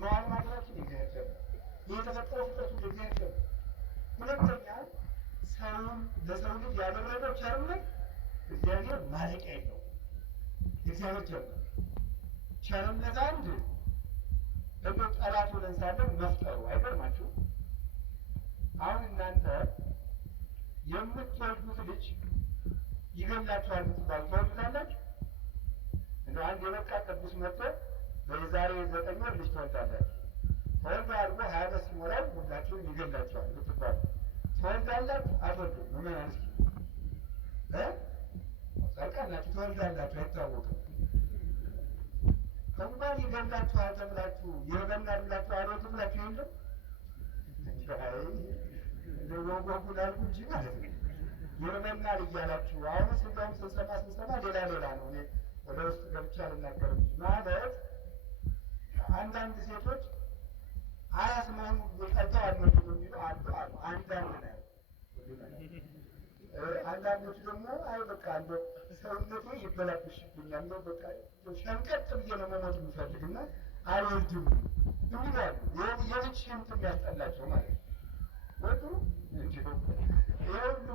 መዋል ማድራችን እግዚአብሔር ነው። የተፈጠረው ፍጥረቱ እግዚአብሔር ነው። ሁለተኛ ሰውን ለሰው ልጅ ያደረገው ቸርነት እግዚአብሔር ማለቂያ የለውም። እግዚአብሔር ቸርነት ቸርነት አንድ ደግሞ ጠላት ሆነን ሳለን መፍጠሩ አይገርማችሁ? አሁን እናንተ የምትወዱት ልጅ ይገላችኋል ብትባሉ ትወዱታላችሁ? እንደ አንድ የበቃ ቅዱስ መጥቶ በዛሬ 9 ወር ልጅ ትወልዳላችሁ፣ ተወልዶ አድርጎ 20 ዓመት ሲሞላው ሁላችሁም ይገላችኋል ብትባሉ ትወልዳላችሁ? አትወልዱም? ምመናን እስኪ ጸድቃላችሁ ትወልዳላችሁ፣ አይታወቅም። እንኳን ይገላችኋል ተብላችሁ ይረበናል ብላችሁ አልወድም ብላችሁ የለም ለወጓጉ ላልኩ እንጂ ማለት ነው። ይረበናል እያላችሁ አሁንስ እንደውም ስንሰማ ሌላ ነው። እኔ ወደ ውስጥ ገብቻ አልናገርም ማለት አንዳንድ ሴቶች አያት መሆኑ ቀልተው አልወድም የሚሉ አሉ። አንዳንድ ነው። አንዳንዶቹ ደግሞ አይ በቃ እንደ ሰውነቴ ይበላብሽብኛል ነው በቃ ሸንቀጥ ብዬ ነው መሞት የምፈልግና አልወልድም የሚላሉ የልጅ ሽንት የሚያስጠላቸው ማለት ነው። ወጡ እንጂ ይሄ ሁሉ